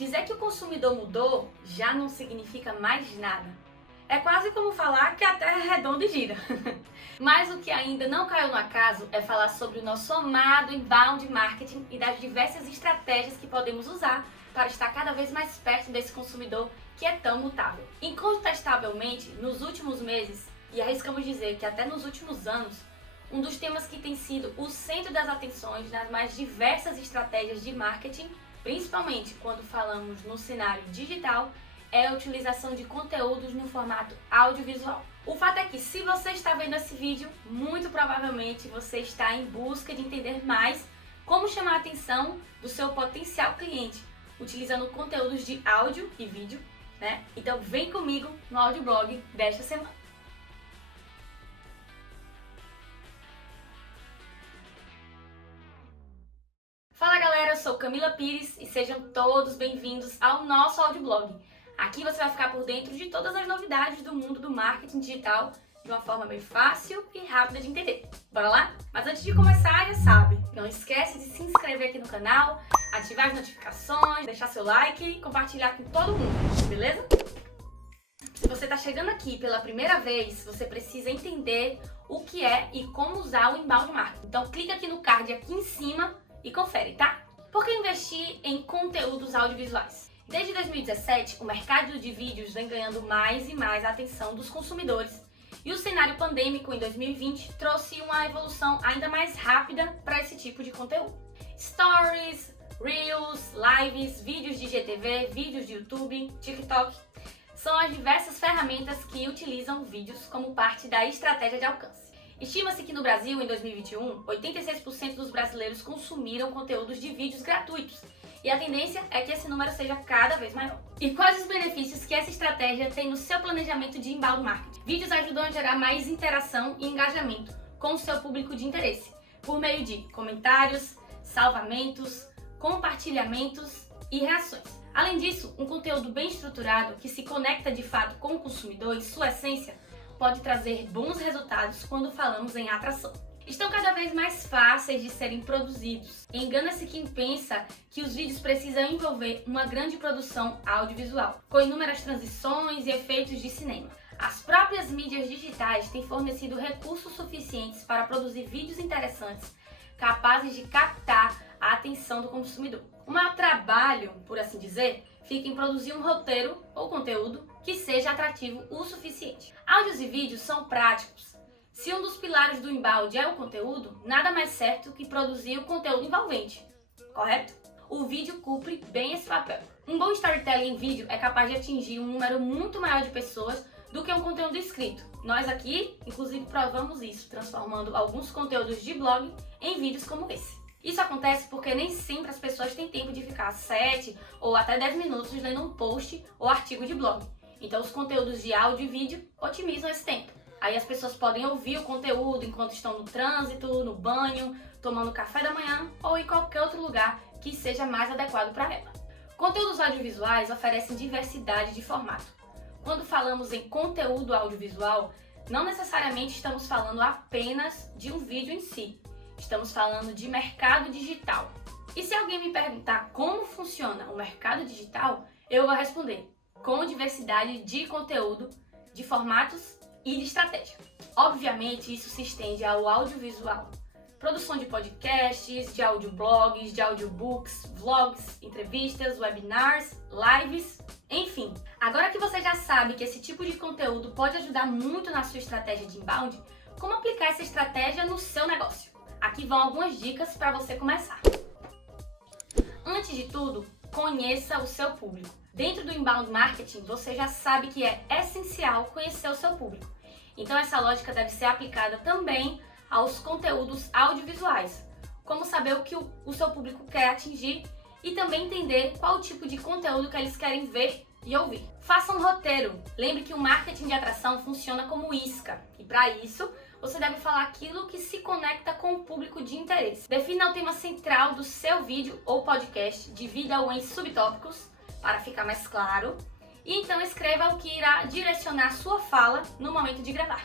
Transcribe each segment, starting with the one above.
Dizer que o consumidor mudou já não significa mais nada. É quase como falar que a Terra é redonda e gira. Mas o que ainda não caiu no acaso é falar sobre o nosso amado inbound marketing e das diversas estratégias que podemos usar para estar cada vez mais perto desse consumidor que é tão mutável. Incontestavelmente, nos últimos meses, e arriscamos dizer que até nos últimos anos, um dos temas que tem sido o centro das atenções nas mais diversas estratégias de marketing, principalmente quando falamos no cenário digital, é a utilização de conteúdos no formato audiovisual. O fato é que, se você está vendo esse vídeo, muito provavelmente você está em busca de entender mais como chamar a atenção do seu potencial cliente, utilizando conteúdos de áudio e vídeo, né? Então vem comigo no audioblog desta semana. Fala galera, eu sou Camila Pires e sejam todos bem-vindos ao nosso audioblog. Aqui você vai ficar por dentro de todas as novidades do mundo do marketing digital de uma forma bem fácil e rápida de entender. Bora lá? Mas antes de começar, já sabe, não esquece de se inscrever aqui no canal, ativar as notificações, deixar seu like e compartilhar com todo mundo, beleza? Se você está chegando aqui pela primeira vez, você precisa entender o que é e como usar o inbound marketing. Então clica aqui no card aqui em cima e confere, tá? Por que investir em conteúdos audiovisuais? Desde 2017, o mercado de vídeos vem ganhando mais e mais a atenção dos consumidores. E o cenário pandêmico em 2020 trouxe uma evolução ainda mais rápida para esse tipo de conteúdo. Stories, Reels, lives, vídeos de IGTV, vídeos de YouTube, TikTok, são as diversas ferramentas que utilizam vídeos como parte da estratégia de alcance. Estima-se que no Brasil, em 2021, 86% dos brasileiros consumiram conteúdos de vídeos gratuitos. E a tendência é que esse número seja cada vez maior. E quais os benefícios que essa estratégia tem no seu planejamento de inbound marketing? Vídeos ajudam a gerar mais interação e engajamento com o seu público de interesse, por meio de comentários, salvamentos, compartilhamentos e reações. Além disso, um conteúdo bem estruturado que se conecta de fato com o consumidor em sua essência pode trazer bons resultados quando falamos em atração. Estão cada vez mais fáceis de serem produzidos. Engana-se quem pensa que os vídeos precisam envolver uma grande produção audiovisual, com inúmeras transições e efeitos de cinema. As próprias mídias digitais têm fornecido recursos suficientes para produzir vídeos interessantes, capazes de captar a atenção do consumidor. O maior trabalho, por assim dizer, fica em produzir um roteiro ou conteúdo que seja atrativo o suficiente. Áudios e vídeos são práticos. Se um dos pilares do inbound é o conteúdo, nada mais certo que produzir o conteúdo envolvente, correto? O vídeo cumpre bem esse papel. Um bom storytelling em vídeo é capaz de atingir um número muito maior de pessoas do que um conteúdo escrito. Nós aqui, inclusive, provamos isso, transformando alguns conteúdos de blog em vídeos como esse. Isso acontece porque nem sempre as pessoas têm tempo de ficar 7 ou até 10 minutos lendo um post ou artigo de blog. Então os conteúdos de áudio e vídeo otimizam esse tempo. Aí as pessoas podem ouvir o conteúdo enquanto estão no trânsito, no banho, tomando café da manhã ou em qualquer outro lugar que seja mais adequado para ela. Conteúdos audiovisuais oferecem diversidade de formato. Quando falamos em conteúdo audiovisual, não necessariamente estamos falando apenas de um vídeo em si. Estamos falando de mercado digital. E se alguém me perguntar como funciona o mercado digital, eu vou responder com diversidade de conteúdo, de formatos e de estratégia. Obviamente, isso se estende ao audiovisual. Produção de podcasts, de audioblogs, de audiobooks, vlogs, entrevistas, webinars, lives, enfim. Agora que você já sabe que esse tipo de conteúdo pode ajudar muito na sua estratégia de inbound, como aplicar essa estratégia no seu negócio? Aqui vão algumas dicas para você começar. Antes de tudo, conheça o seu público. Dentro do inbound marketing, você já sabe que é essencial conhecer o seu público. Então essa lógica deve ser aplicada também aos conteúdos audiovisuais. Como saber o que o seu público quer atingir e também entender qual tipo de conteúdo que eles querem ver e ouvir. Faça um roteiro. Lembre que o marketing de atração funciona como isca. E para isso, você deve falar aquilo que se conecta com o público de interesse. Defina o tema central do seu vídeo ou podcast, divida-o em subtópicos para ficar mais claro. E então escreva o que irá direcionar sua fala no momento de gravar.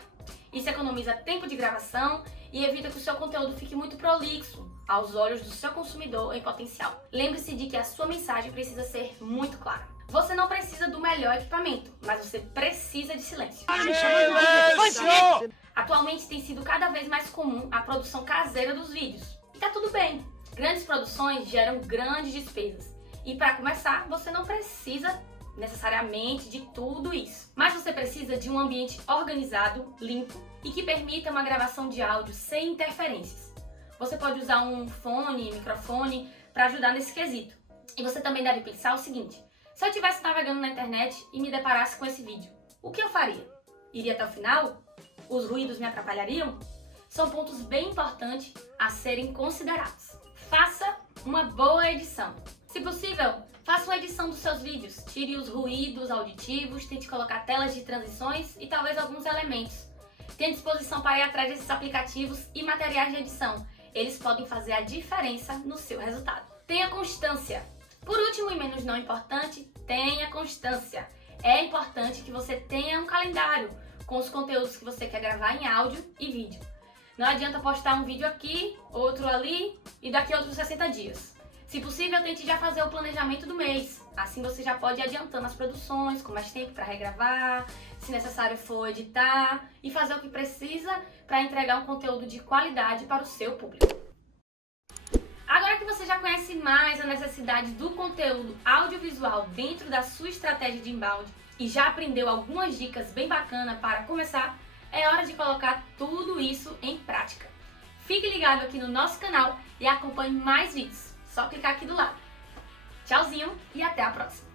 Isso economiza tempo de gravação e evita que o seu conteúdo fique muito prolixo, aos olhos do seu consumidor em potencial. Lembre-se de que a sua mensagem precisa ser muito clara. Você não precisa do melhor equipamento, mas você precisa de silêncio. Atualmente tem sido cada vez mais comum a produção caseira dos vídeos. E tá tudo bem. Grandes produções geram grandes despesas. E para começar, você não precisa necessariamente de tudo isso. Mas você precisa de um ambiente organizado, limpo e que permita uma gravação de áudio sem interferências. Você pode usar um fone, microfone para ajudar nesse quesito. E você também deve pensar o seguinte: se eu estivesse navegando na internet e me deparasse com esse vídeo, o que eu faria? Iria até o final? Os ruídos me atrapalhariam? São pontos bem importantes a serem considerados. Faça uma boa edição. Se possível, faça uma edição dos seus vídeos. Tire os ruídos auditivos, tente colocar telas de transições e talvez alguns elementos. Tenha disposição para ir atrás desses aplicativos e materiais de edição. Eles podem fazer a diferença no seu resultado. Tenha constância. Por último e menos não importante, tenha constância. É importante que você tenha um calendário com os conteúdos que você quer gravar em áudio e vídeo. Não adianta postar um vídeo aqui, outro ali e daqui a outros 60 dias. Se possível, tente já fazer o planejamento do mês. Assim você já pode ir adiantando as produções, com mais tempo para regravar, se necessário for editar e fazer o que precisa para entregar um conteúdo de qualidade para o seu público. Agora que você já conhece mais a necessidade do conteúdo audiovisual dentro da sua estratégia de inbound e já aprendeu algumas dicas bem bacanas para começar, é hora de colocar tudo isso em prática. Fique ligado aqui no nosso canal e acompanhe mais vídeos. Só clicar aqui do lado. Tchauzinho e até a próxima!